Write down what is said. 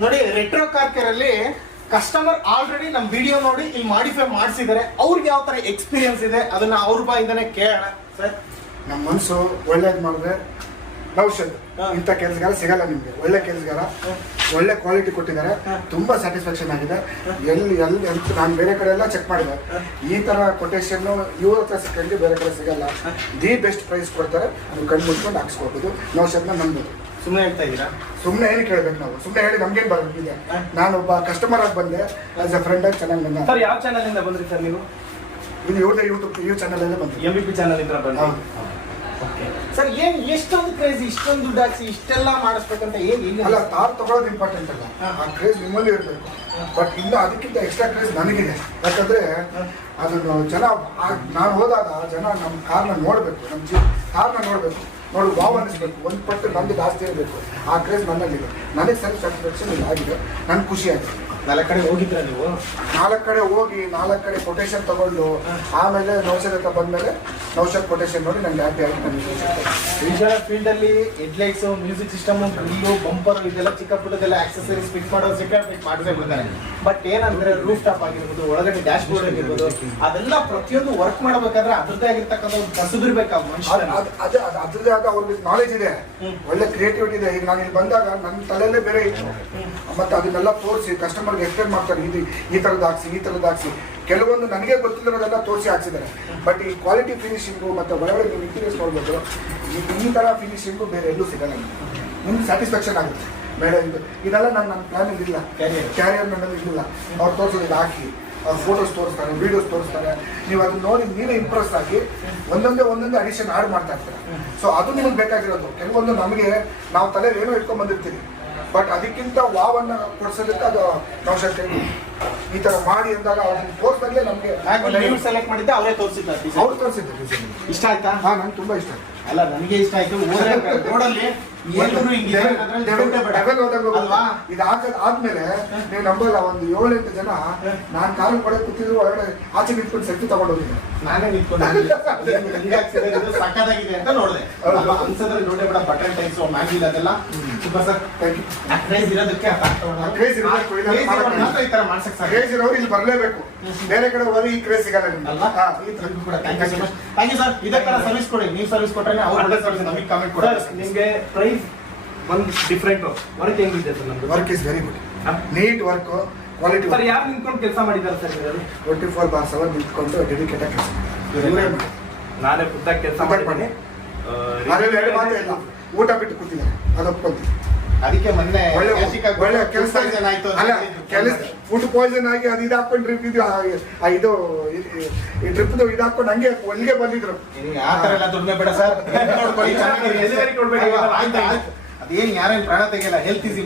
ನೋಡಿ retro car care ಅಲ್ಲಿ customer already ನಮ್ಮ ವಿಡಿಯೋ ನೋಡಿ ಇಲ್ಲಿ ಮಾಡಿಫೈ ಮಾಡಿಸಿದ್ದಾರೆ. ಅವ್ರಿಗೆ ಯಾವ ತರ ಎಕ್ಸ್ಪೀರಿಯನ್ಸ್ ಇದೆ ಅದನ್ನ ಅವ್ರ ಬಾಯಿಂದಾನೆ ಕೇಳೋಣ ಸರ್. ನಮ್ಮ ಮನಸ್ಸು ಒಳ್ಳೇದು ಮಾಡಿದ್ರೆ ನೌಷದ್ ಇಂಥ ಕೆಲಸಗಾರ ಸಿಗಲ್ಲ ನಿಮ್ಗೆ. ಒಳ್ಳೆ ಕೆಲಸಗಾರ, ಒಳ್ಳೆ ಕ್ವಾಲಿಟಿ ಕೊಟ್ಟಿದ್ದಾರೆ, ತುಂಬಾ ಸ್ಯಾಟಿಸ್ಫ್ಯಾಕ್ಷನ್ ಆಗಿದೆ. ಎಲ್ಲಿ ನಾನು ಬೇರೆ ಕಡೆ ಎಲ್ಲ ಚೆಕ್ ಮಾಡಿದೆ, ಈ ತರ ಕೊಟೇಶನ್ ಇವ್ರ ಹತ್ರ ಸಿಕ್ಕಂಗೆ ಬೇರೆ ಕಡೆ ಸಿಗಲ್ಲ. ದಿ ಬೆಸ್ಟ್ ಪ್ರೈಸ್ ಕೊಡ್ತಾರೆ, ನೀವು ಕಣ್ಣು ಮುಟ್ಕೊಂಡು ಹಾಕ್ಸ್ಕೊಡ್ಬೋದು. ನೌಷದ್ನ ನಂಬೋದು. ಸುಮ್ಮನೆ ಹೇಳ್ತಾ ಇದ್ದೀರಾ? ಸುಮ್ಮನೆ ಏನು ಕೇಳ್ಬೇಕು ನಾವು? ಸುಮ್ಮನೆ ಹೇಳಿ ನಮ್ಗೇನು ಬರೋದಿದೆ. ನಾನು ಒಬ್ಬ ಕಸ್ಟಮರ್ ಆಗಿ ಬಂದೆ, ಆಸ್ ಎ ಫ್ರೆಂಡ್ ಆಗಿ ಚೆನ್ನಾಗಿ ಬಂದೆ. ಸರ್ ಯಾವ ಚಾನಲ್ ಇಂದ ಬಂದ್ರಿ ಸರ್ ನೀವು? ಇದು ಇವ್ರದೇ ಯೂಟ್ಯೂಬ್ ಚಾನಲ್ ಅಲ್ಲೇ ಬಂದ್ರಿ. MVP ಚಾನಲ್ ಇಂದ ಬಂದ್ರಿ. ಸರ್ ಏನ್ ಎಷ್ಟೊಂದು ಕ್ರೇಜ್, ಇಷ್ಟೊಂದು ದುಡ್ಡು ಹಾಕ್ಸಿ ಇಷ್ಟೆಲ್ಲ ಮಾಡಿಸ್ಬೇಕಂತ ಏನು? ಅಲ್ಲ, ತಾರ್ ತಗೊಳ್ಳೋದು ಇಂಪಾರ್ಟೆಂಟ್ ಅಲ್ಲ, ಆ ಕ್ರೇಜ್ ನಿಮ್ಮಲ್ಲಿ ಇರಬೇಕು. ಬಟ್ ಇನ್ನು ಅದಕ್ಕಿಂತ ಎಕ್ಸ್ಟ್ರಾ ಕ್ರೇಜ್ ನನಗಿದೆ. ಯಾಕಂದ್ರೆ ಅದನ್ನು ಜನ, ನಾನು ಹೋದಾಗ ಜನ ನಮ್ಮ ಕಾರ್ನ ನೋಡಬೇಕು, ನಮ್ಮ ಕಾರ್ನ ನೋಡಬೇಕು, ನೋಡಿ ವಾವ್ ಅನ್ನಿಸ್ಬೇಕು, ಒಂದು ಪಟ್ಟು ನಮ್ದು ಜಾಸ್ತಿ ಇರಬೇಕು. ಆ ಕ್ರೇಜ್ ನನ್ನಲ್ಲಿದೆ. ನನಗೆ ಸೆಲ್ಫ್ ಸ್ಯಾಟಿಸ್ಫ್ಯಾಕ್ಷನ್ ಇದು ಆಗಿದೆ, ನನ್ಗೆ ಖುಷಿ ಆಗಿದೆ. 4 ಕಡೆ ಹೋಗಿದ್ರ ನೀವು? 4 ಕಡೆ ಹೋಗಿ 4 ಕಡೆ ಕೊಟೇಶನ್ ತಗೊಂಡು ಆಮೇಲೆ ನೌಷದ್ ಹತ್ರ ಬಂದ್ಮೇಲೆ ನೌಷದ್ ಕೊಟೇಶನ್ ನೋಡಿ ನಂಗೆ ಹ್ಯಾಪಿ ಆಗಿ ನನಗೆ ವಿಜಯ ಫೀಲ್ಡ್ ಅಲ್ಲಿ headlights, music system, grill, bumper ಇದೆಲ್ಲ ಚಿಕ್ಕ ಪುಟ್ಟದೆಲ್ಲ ಆಕ್ಸೆಸರೀಸ್ ಫಿಟ್ ಮಾಡೋ ಫಿಟ್ ಮಾಡಿಸೇ ಬಿಡ್ತಾರೆ. ಬಟ್ ಏನಂದ್ರೆ ರೂಫ್ ಟಾಪ್ ಆಗಿರ್ಬೋದು, ಒಳಗಡೆ ಡ್ಯಾಶ್ ಬೋರ್ಡ್ ಆಗಿರ್ಬೋದು, ಅದೆಲ್ಲ ಪ್ರತಿಯೊಂದು ವರ್ಕ್ ಮಾಡಬೇಕಾದ್ರೆ ಅದ್ರದ್ದೇ ಆಗಿರ್ತಕ್ಕಂಥ ಒಂದು ಕಸುಬಿರ್ಬೇಕು ಆ ಮನುಷ್ಯ. ಅದ್ರದ್ದೇ ಆದ ಅವ್ರಿಗೆ ನಾಲೆಜ್ ಇದೆ, ಒಳ್ಳೆ ಕ್ರಿಯೇಟಿವಿಟಿ ಇದೆ. ಈಗ ನಾನು ಇಲ್ಲಿ ಬಂದಾಗ ನನ್ನ ತಲೆಯಲ್ಲೇ ಬೇರೆ ಇತ್ತು, ಮತ್ತೆ ಅದನ್ನೆಲ್ಲ ತೋರಿಸಿ ಕಸ್ಟಮರ್ಗೆ ಎಕ್ಸ್ಪ್ಲೇನ್ ಮಾಡ್ತಾರೆ. ಇದು ಈ ಥರದ್ದು ಹಾಕ್ಸಿ ಕೆಲವೊಂದು ನನಗೆ ಗೊತ್ತಿರೋದೆಲ್ಲ ತೋರಿಸಿ ಹಾಕ್ಸಿದ್ದಾರೆ. ಬಟ್ ಈ ಕ್ವಾಲಿಟಿ ಫಿನಿಶಿಂಗು ಮತ್ತು ಒಳಗಡೆ ನೀವು ಇಂಟೀರಿಯರ್ಸ್ ನೋಡ್ಬೋದು, ಈ ಥರ ಫಿನಿಶಿಂಗು ಬೇರೆ ಎಲ್ಲೂ ಸಿಗಲ್ಲ. ನಿಮ್ಗೆ ಸ್ಯಾಟಿಸ್ಫ್ಯಾಕ್ಷನ್ ಆಗುತ್ತೆ. ಬೇಡ ಇದೆಲ್ಲ ನನ್ನ ಪ್ಲಾನಲ್ಲಿ ಇಲ್ಲ, ಕ್ಯಾರಿಯರ್ ನನ್ನಲ್ಲಿ ಇಲ್ಲ. ಅವ್ರು ತೋರಿಸೋದು ಇದು ಹಾಕಿ, ಅವ್ರು ಫೋಟೋಸ್ ತೋರಿಸ್ತಾರೆ, ವೀಡಿಯೋಸ್ ತೋರಿಸ್ತಾರೆ. ನೀವು ಅದನ್ನ ನೋಡಿ ನೀವೇ ಇಂಪ್ರೆಸ್ ಆಗಿ ಒಂದೊಂದೇ ಅಡಿಷನ್ ಆಡ್ ಮಾಡ್ತಾ ಇರ್ತಾರೆ. ಸೊ ಅದು ನಿಮಗೆ ಬೇಕಾಗಿರೋದು. ಕೆಲವೊಂದು ನಮಗೆ ನಾವು ತಲೆಯಲ್ಲಿ ಏನೋ ಇಟ್ಕೊಂಡ್ ಬಂದಿರ್ತೀವಿ, ಬಟ್ ಅದಕ್ಕಿಂತ ವಾವನ್ನ ಕೊಡಿಸೋದಕ್ಕೆ ಅದು ನೌಷದ್ ಈ ತರ ಮಾಡಿ ಅಂದಾಗ ಅವ್ರನ್ನ ತೋರಿಸಿದಾಗಲೇ ನಮಗೆ ಸೆಲೆಕ್ಟ್ ಮಾಡಿದ್ದೆ ಅವರೇ ತೋರಿಸಿದ್ದಾರೆ. ಅವ್ರು ತೋರಿಸಿದ್ರು. ಇಷ್ಟ ಆಯ್ತಾ? ಹಾ, ನಂಗೆ ತುಂಬಾ ಇಷ್ಟ ಆಯ್ತು. ಅಲ್ಲ, ನನಗೆ ಇಷ್ಟ ಆಯ್ತು. ರೋಡಲ್ಲಿ ಇದು ಆದ್ಮೇಲೆ ನೀವು ನಂಬಲ್ಲ, ಒಂದು 7-8 ಜನ ನಾನ್ ಕಾಲು ಕೊಡೆ ಕೂತಿದ್ರು, ಒಳಗಡೆ ಆಚೆ ನಿಂತ್ಕೊಂಡು ಸೆಲ್ಫಿ ತಗೊಂಡೋಗಿದ್ದೆ. ನಾನೇ ನಿಂತ್ಕೊಂಡು ಸಕ್ಕದಾಗಿದೆ ಅಂತ ನೋಡಿದೆ. ಅನ್ಸದ್ರೆ ನೋಡೇ ಬೇಡ, ಬಟನ್ ಟೈಪ್ಸ್, ಮ್ಯಾಗಿಲ್ ಅದೆಲ್ಲ ಸೂಪರ್ ಸರ್. ಕ್ರೇಜ್ ಇರೋದಕ್ಕೆ ಕ್ರೇಜ್ ಇರೋರು ಇಲ್ಲಿ ಬರ್ಲೇಬೇಕು. ಬೇರೆ ಕಡೆ ಹೋದ್ರೆ ಈ ಕ್ರೇಜ್ ಸಿಗಲ್ಲ ನಿಮ್ಗೆ. Thank you sir. ಇದಕ್ಕೆಲ್ಲ ಸರ್ವಿಸ್ ಕೊಡಿ, ನೀವು ಸರ್ವಿಸ್ ಕೊಟ್ರೆ ಅವ್ರು ಒಳ್ಳೆ ಸರ್ವಿಸ್ ನಮಗೆ ಕಾಮೆಂಟ್ ಕೊಡಿ. ನಿಮಗೆ ಪ್ರೈಸ್ ಒಂದು ಡಿಫ್ರೆಂಟ್ ವರ್ಕ್ ಹೆಂಗಿದೆ ಸರ್? ನಮ್ದು work is very good, neat work, quality. Sir ಯಾರು ನಿಂತ್ಕೊಂಡು ಕೆಲಸ ಮಾಡಿದ್ದಾರೆ ಸರ್? 24/7 ನಿಂತ್ಕೊಂಡು ಡೆಡಿಕೇಟ್ ಆಗಿ ಕೆಲಸ ಮಾಡಿ. ನಾನೇ ಖುದ್ದಾಗಿ ಕೆಲಸ ಮಾಡಿ ಊಟ ಬಿಟ್ಟು ಕೂತಿದ್ದಾರೆ, ಅದು ಒಪ್ಕೊಂತೀನಿ. ಅದಕ್ಕೆ ಮೊನ್ನೆ ಒಳ್ಳೆ ಕೆಲಸ ಆಯ್ತು. ಅಲ್ಲ, ಕೆಲಸ ಫುಡ್ ಪಾಯ್ಸನ್ ಆಗಿ ಅದು ಇದು ಹಾಕೊಂಡು ಟ್ರಿಪ್ ಇದು ಟ್ರಿಪ್ದು ಇದು ಹಾಕೊಂಡು ಹಂಗೆ ಒಳ್ಳೆ ಬಂದಿದ್ರು. ಆ ತರ ಎಲ್ಲ ದುಡಿಮೆ ಬೇಡ ಸರ್. ಅದೇನು ಯಾರೇನು ಪ್ರಾಣ ತೆಗಿಯಲ್ಲ, ಹೆಲ್ತ್ ಇಸ್